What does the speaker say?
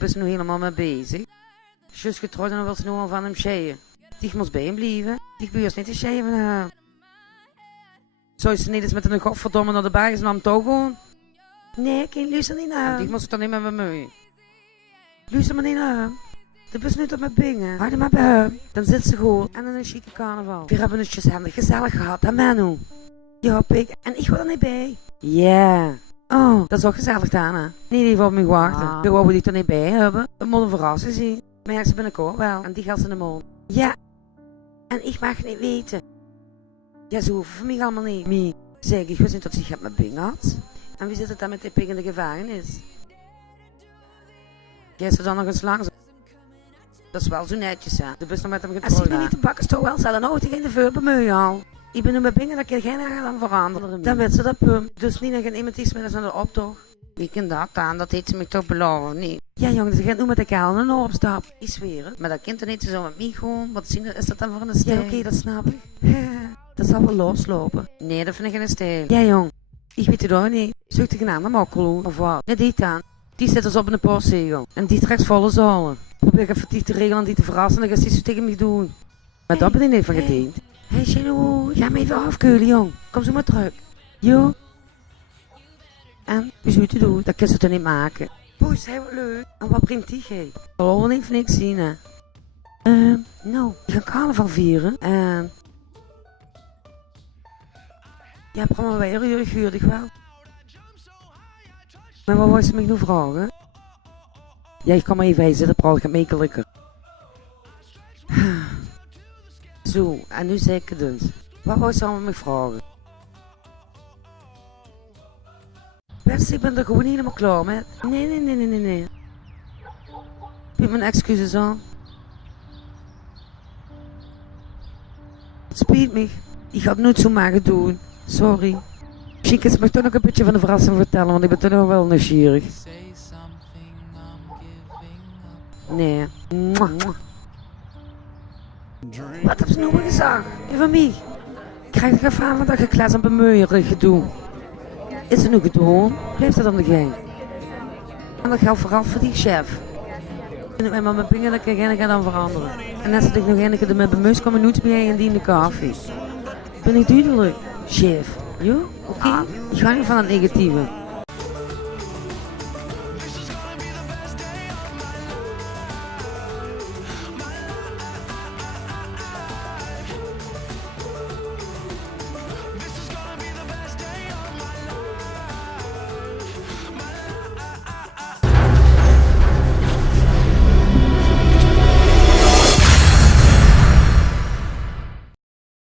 bent nu helemaal mee bezig? Zus getrouwd en dan wil ze nu al van hem scheiden. Die moest bij hem blijven. Die buurt niet te scheiden van haar. Zou je ze niet eens met een godverdomme naar de baas naar hem toe gaan? Nee, kind, luister niet naar hem. Die moest het dan niet meer mee. Luister maar niet naar hem. Dat is nu tot mijn bingen. Houd maar bij hem. Dan zit ze goed. En dan een chique carnaval. We hebben het gezellig gehad, hè Manu? Ja, pik. En ik wil er niet bij. Ja. Oh, dat is ook gezellig dan, hè? Nee, die wil me wachten. We wouden die er niet bij hebben. We moeten een verrassing zien. Maar ja, ze binnenkort wel. En die gaat ze in de mond. Ja. En ik mag niet weten. Ja, ze hoeven voor mij allemaal niet. Mie. Zeg, ik wist niet dat ze gaat met Bing had. En wie zit het dan met die pik in de gevangenis? Jij ze dan nog eens langs. Dat is wel zo netjes, hè. De bus nog met hem getrouwd. Als ik me niet te bakken toch wel, zal dan nooit geen de vuur bemoeien al. Ik ben nu met Bingen, dat kan geen jaar lang veranderen. Dan weet ze dat pum. Dus niet dat iemand iets meer naar de optocht. Wie kan dat dan? Dat heeft ze me toch beloven, niet? Ja jongen, ze gaat nu met de kaal een opstap. Ik zweer het. Maar dat kind er niet zo met mij gewoon. Wat zien is dat dan voor een stijl? Ja, oké, dat snap ik. Dat zal wel loslopen. Nee, dat vind ik geen stijl. Ja jong, ik weet het ook niet. Zoek ik een ander mokkeloen of wat? Nee, die dan. Die zit dus op een postzegel. En die trekt volle zalen. Probeer even die te regelen en die te verrassen. En dan gaat die zo tegen me doen. Maar dat ben ik niet van gediend. Hé, Chino, ga me even afkeulen, jong. Kom zo maar terug. Jo. En, wie zou je het doen? Dat kun je het niet maken. Poes, hij wat leuk. En wat brengt die gij? Oh, niet van niks zien, hè. Nou, we gaan carnaval vieren. Ja, kom maar weer, jullie guurdig wel. Maar wat wou ze me nu vragen? Ja, ik kan maar even zitten, praat ik het meekelijker. Zo, en nu zeg ik het dus. Wat wou ze allemaal me vragen? Best, ik ben er gewoon helemaal klaar met. Nee. Bied mijn excuses aan. Het spijt me. Ik ga het nooit zo maken doen. Sorry. Misschien mag toch nog een beetje van de verrassing vertellen, want ik ben toch nog wel nieuwsgierig. Nee. Wat heb ze nou weer gezegd? Van mij. Krijg ik ervan dat je klas aan bemoeierig gedoe. Is er nu gedaan? Blijft dat aan de gang? En dat geldt vooral voor die chef. En met mijn pingen dat ik dan veranderen. En als ik nog een keer met bemuis kom, nooit bij en die in de koffie. Ben ik duidelijk? Chef. Jo? Oké? Ik ga niet van het negatieve.